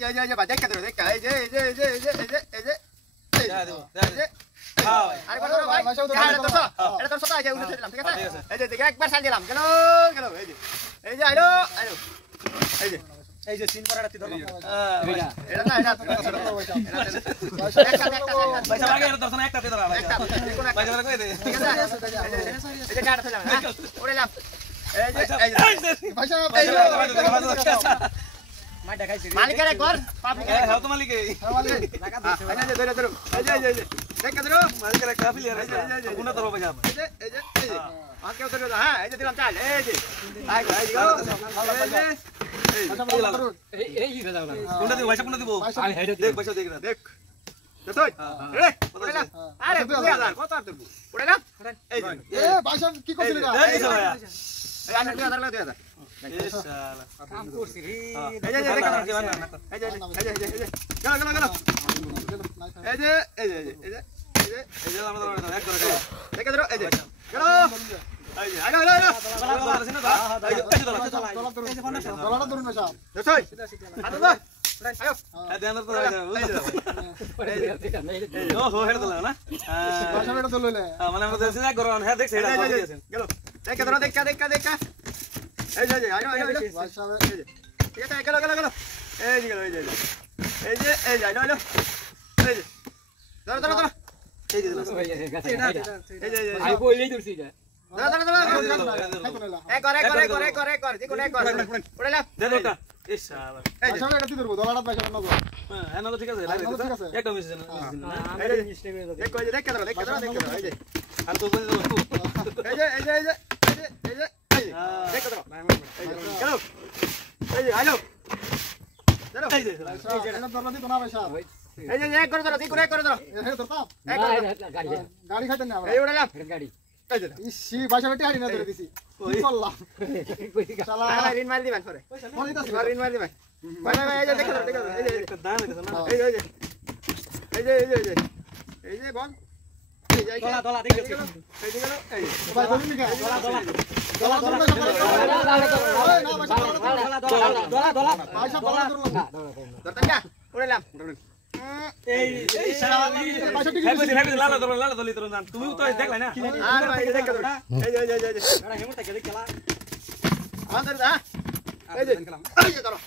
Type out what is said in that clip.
এই যে ভাই দেখা ধরো দেখা এই যে আরে বলো ভাই এটা তো সতা উঠে দিলাম ঠিক আছে এই যে দেখে একবার সাল দিলাম গেল এই যে আইলো এই যে সিন করাটা তুই ধরো এটা না এটা পয়সা লাগে এর দর্শন একটাতে ধরা একটা পয়সা লাগে কই দে ঠিক আছে এই যে কাটা দিলাম হ্যাঁ ওরে লাভ এই যে পয়সা মাই দেখাইছি মালিকের একবার পাবলিক হ্যাঁ তো মালিক লাগা দিছে এই যে ধরো এই যে দেখা ধরো মালিকের একটা ফিলিয়ার এই কোন ধরো পয়সা এই যে আকে ধরো হ্যাঁ এই যে দিলাম চাল এই যে আই গো এই রাজা কোনটা দিব পয়সা কোনটা দিব আমি হেড দেখ পয়সা দেখ না দেখ দেখোই রে ওড়েলা আরে 2000 কত আর দেব ওড়েলা এই যে এ পয়সা কি করছিস না এই যে ভাই এই আনে 2000 লাগে 2000 এই শালা কাম করছিস রে এই যে দেখ না এই যে গেল এই যে আমরা এক করে দেখে ধরো এই যে গেল এই যে আগে দলাটা ধরুন না সব দেখোই হাতে দাও আয়ো এই ধ্যান ধরতে ও হো হেড দলা না ভাষা মেটা দললে মানে আমরা দেশে যা করন হ্যাঁ দেখছ এটা দিয়েছেন গেল দেখে ধরো দেখা এই যে আয়ো ভাষা এই যে ঠিক আছে গেল এই যে আয়ো এই যে ধরো এই যে এই যে আই বইলেই ধরছি যা ধরো এক করে যে কোন এক করে ওড়ে লাভ দে দোটা এই শালা এই যে এটা কি ধরবো দলাটা পয়সা না গো হ্যাঁ না তো ঠিক আছে একটা মিস না এই যে মিস্টেক হয়ে যাবে দেখো ধরো এই যে আর তো এই যে দেখো ধরো চলো এই যে আলো ধরো এই যে এটা ধরো দি কোনা পয়সা এই যে এক করে ধরো দি কোন এক করে ধরো এই ধরতাম এক গাড়ি খাইতে না এই ওড়ে লাভ গাড়ি এই যে ইসি পয়সা বেটি হাড়ি না ধরে দিছি কি করলাম শালা ঋণ মার দিবেন পরে মনে দিতাছি ঋণ মার দিবেন ভাই এই যে দেখো এই যে একটা দাম আছে না এই যে বল এই যে দলা দেখো এই যে গেল এই ভাই বলুন কি দলা পয়সা বলা ধরলাম ধরতেন না উড়াইলাম এই শালা পয়সা ঠিক আছে হ্যাঁ লালা দলি তোর জান তুমি তো দেখলাই না আর ভাই দেখো এই যে এড়া হেমটা কে দেখলা আন্দর দা এই যে ধরো